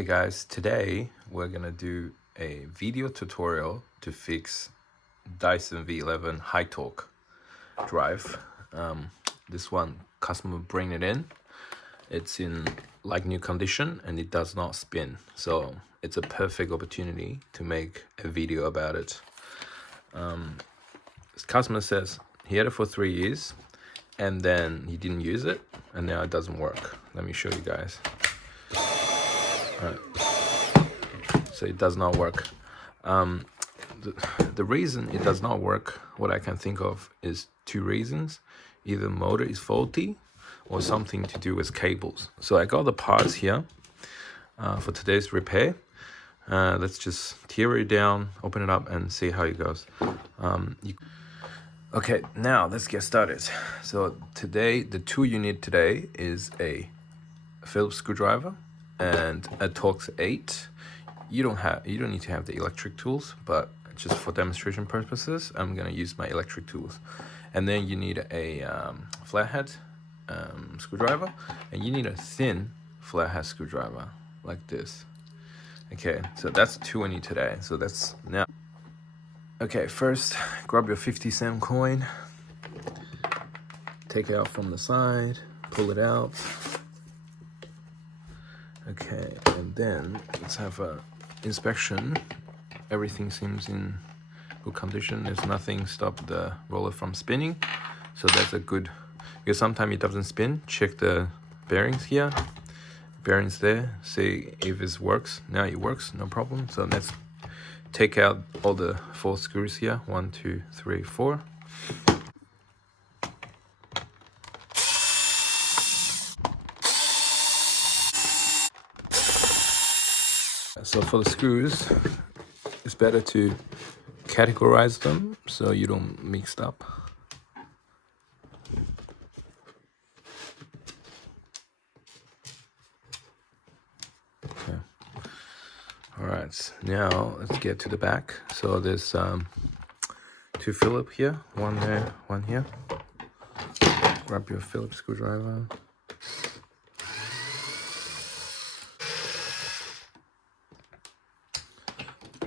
Hey guys, today we're gonna do a video tutorial to fix Dyson V11 high torque drive. This one, customer bring it in. It's in like new condition and it does not spin. So it's a perfect opportunity to make a video about it. This customer says he had it for 3 years and then he didn't use it and now it doesn't work. Let me show you guys. All right. So it does not work. The reason it does not work, what I can think of, is 2 reasons. Either motor is faulty or something to do with cables. So I got the parts here for today's repair. Let's just tear it down, open it up and see how it goes. Okay, now let's get started. So today, the tool you need today is a Phillips screwdriver and a Torx 8. You don't need to have the electric tools, but just for demonstration purposes, I'm gonna use my electric tools. And then you need a flathead screwdriver, and you need a thin flathead screwdriver like this. Okay, so that's the tool I need today. So that's now. Okay, first grab your 50-cent coin, take it out from the side, pull it out. Okay, and then let's have a inspection. Everything seems in good condition. There's nothing stopped the roller from spinning, so that's a good, because sometimes it doesn't spin. Check the bearings here, bearings there, see if it works. Now it works, no problem. So let's take out all the 4 screws here. 1, 2, 3, 4. So for the screws, it's better to categorize them so you don't mix up. Okay. All right, now let's get to the back. So there's 2 Phillips here, one there, one here. Grab your Phillips screwdriver.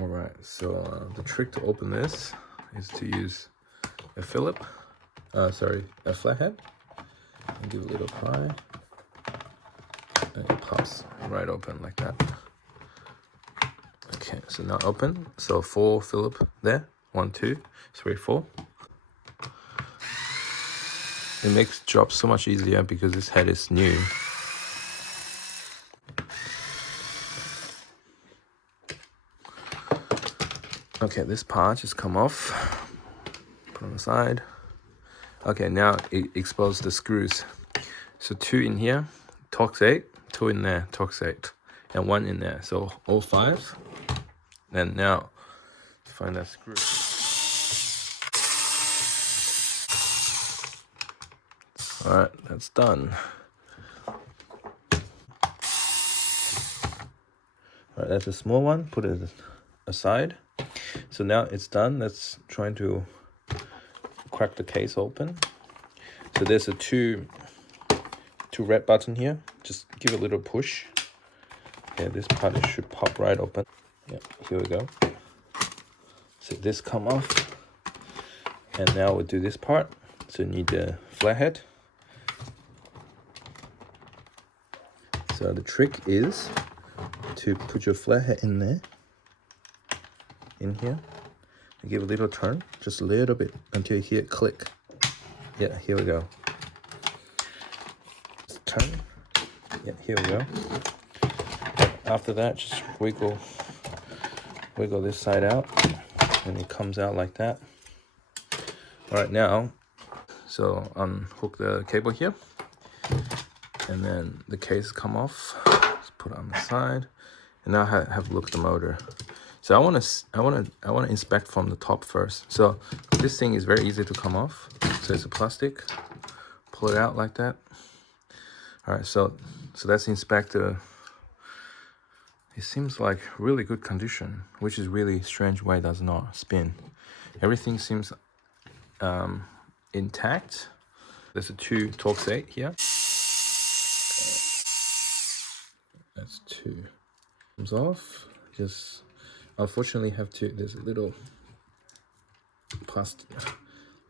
All right, so the trick to open this is to use a Phillips, a flathead, and give a little pry, and it pops right open like that. Okay, so now open. So 4 Phillips there, 1, 2, 3, 4. It makes the job so much easier because this head is new. Okay, this part just come off, put on the side. Okay, now it exposed the screws. So 2 in here, Torx 8, 2 in there, Torx 8, and 1 in there. So all 5. And now find that screw. All right, that's done. All right, that's a small one. Put it aside. So now it's done. Let's try to crack the case open. So there's a two red button here. Just give it a little push. Okay, this part should pop right open. Yeah, here we go. So this come off. And now we'll do this part. So you need the flathead. So the trick is to put your flathead in there. In here, and give a little turn, just a little bit until you hear it click. Yeah, here we go. Just turn. Yeah, here we go. After that, just wiggle this side out, and it comes out like that. All right, now, so unhook the cable here, and then the case come off. Just put it on the side, and now have a look at the motor. So I want to inspect from the top first. So this thing is very easy to come off. So it's a plastic. Pull it out like that. All right, so let's inspect the. It seems like really good condition, which is really strange why it does not spin. Everything seems intact. There's a 2 Torx 8 here. Okay. That's 2. comes off. Just unfortunately have to, there's a little plastic,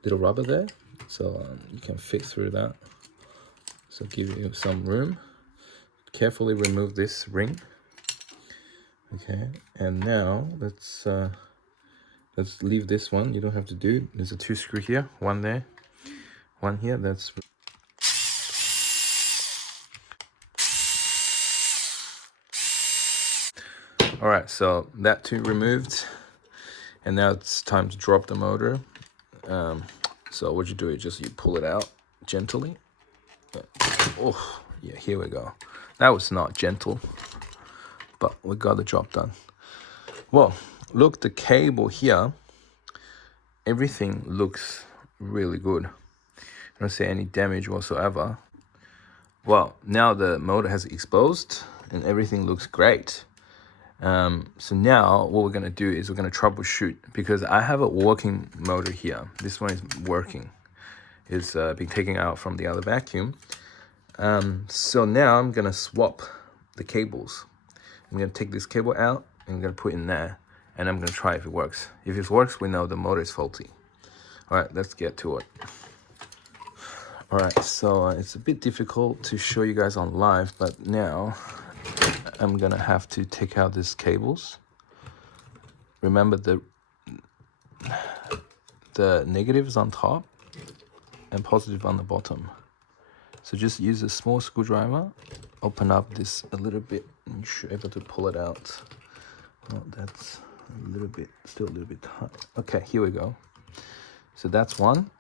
little rubber there, so you can fit through that, so give you some room. Carefully remove this ring. Okay, and now let's leave this one. You don't have to do, there's a 2 screw here, one there, one here. That's all right, so that 2 removed, and now it's time to drop the motor. So what you do is just you pull it out gently. Oh yeah, here we go. That was not gentle, but we got the job done. Well, look, the cable here, everything looks really good. I don't see any damage whatsoever. Well, now the motor has exposed and everything looks great. So now what we're gonna do is we're gonna troubleshoot, because I have a working motor here. This one is working. It's been taken out from the other vacuum. So now I'm gonna swap the cables. I'm gonna take this cable out and I'm gonna put it in there, and I'm gonna try if it works. If it works, we know the motor is faulty. All right, let's get to it. All right, so it's a bit difficult to show you guys on live, but now I'm gonna have to take out these cables. Remember the negative is on top and positive on the bottom. So just use a small screwdriver, open up this a little bit, and you should be able to pull it out. Oh, that's a little bit, still a little bit tight. Okay, here we go. So that's one,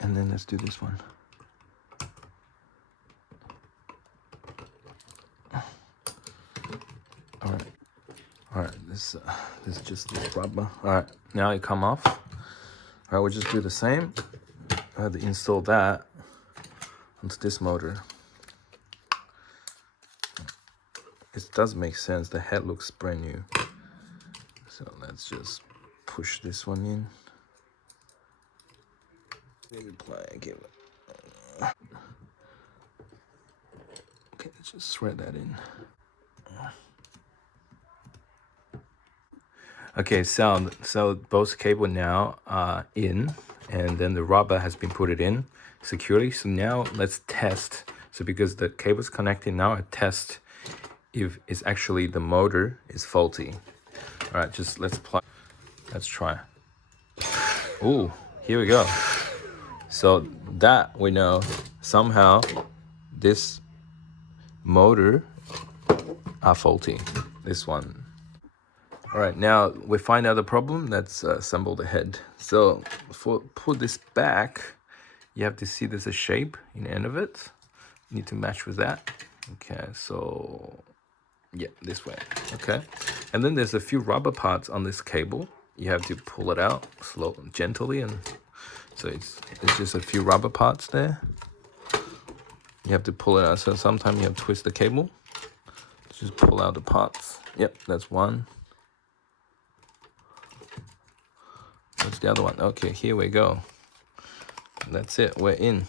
and then let's do this one. All right, this is just this rubber. All right, now it come off. All right, we'll just do the same. I had to install that onto this motor. It does make sense. The head looks brand new. So let's just push this one in. Maybe apply again. Okay, let's just thread that in. Okay, so both cable now are in, and then the rubber has been put it in securely. So now let's test. So because the cable's connected now, I test if it's actually the motor is faulty. All right, just let's try. Oh, here we go. So that we know somehow this motor are faulty, this one. All right, now we find out the problem. Let's assemble the head. So put this back, you have to see there's a shape in the end of it. You need to match with that. Okay, so yeah, this way. Okay, and then there's a few rubber parts on this cable. You have to pull it out gently, and so it's just a few rubber parts there. You have to pull it out. So sometimes you have to twist the cable. Just pull out the parts. Yep, that's one. That's the other one. Okay, here we go. That's it, we're in.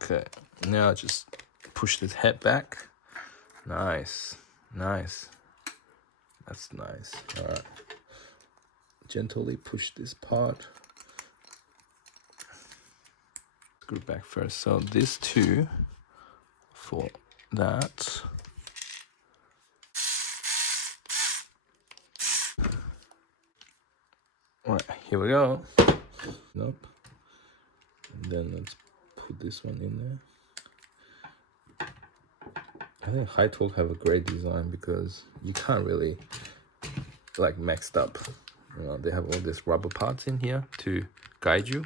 Okay, now just push this head back. Nice, nice. That's nice. All right. Gently push this part. Screw back first. So these two for that. All right, here we go. Nope. And then let's put this one in there. I think High Torque have a great design because you can't really like mixed up. You know, they have all these rubber parts in here to guide you.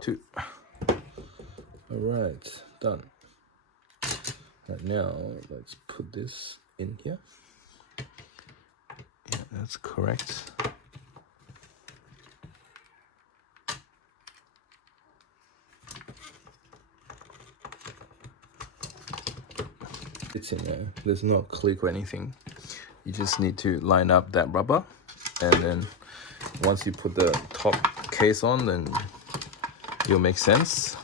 Two. All right, done. Right now, let's put this in here. Yeah, that's correct. It's in there. There's no click or anything. You just need to line up that rubber, and then once you put the top case on, then it'll make sense.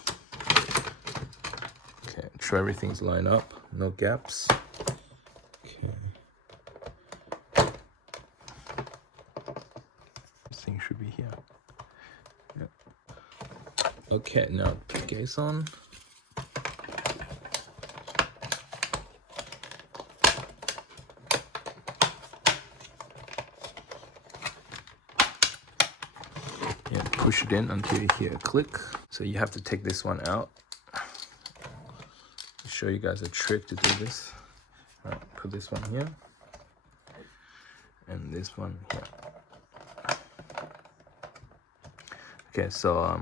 Okay, sure everything's lined up, no gaps. Okay. This thing should be here. Yep. Okay, now case on. Yeah, push it in until you hear a click. So you have to take this one out. I'll show you guys a trick to do this. All right, put this one here. And this one here. Okay, so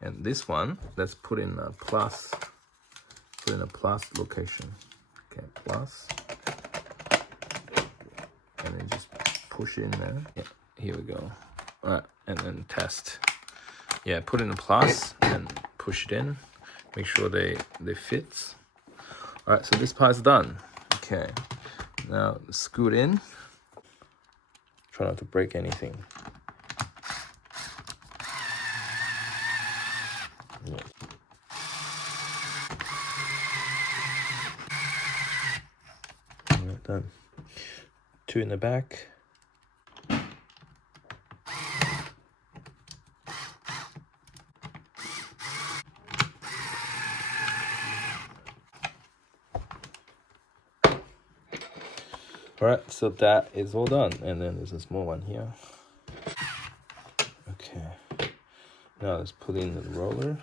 and this one, let's put in a plus. Put in a plus location. Okay, plus. And then just push it in there. Yeah, here we go. All right, and then test. Yeah, put in a plus and push it in. Make sure they fit. All right, so this part's done. Okay, now screw it in. Try not to break anything. Yeah. All right, done. 2 in the back. All right, so that is all done. And then there's a small one here. Okay. Now let's put in the roller.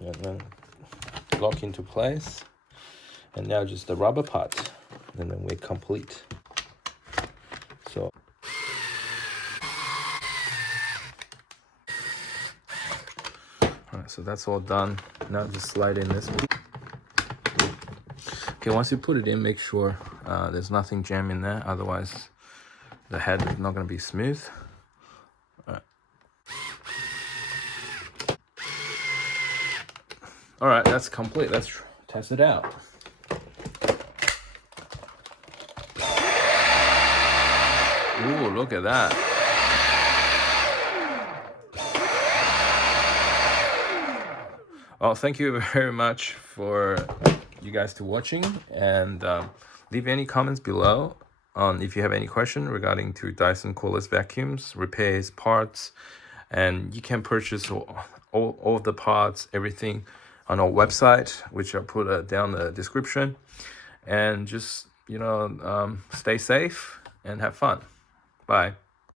And then lock into place. And now just the rubber part. And then we're complete. So. All right, so that's all done. Now just slide in this. Okay, once you put it in, make sure there's nothing jam in there. Otherwise, the head is not going to be smooth. All right, that's complete. Let's test it out. Ooh, look at that. Well, thank you very much for you guys to watching, and leave any comments below on if you have any question regarding to Dyson cordless vacuums, repairs, parts, and you can purchase all of the parts, everything on our website, which I'll put down the description. And just, stay safe and have fun. Bye.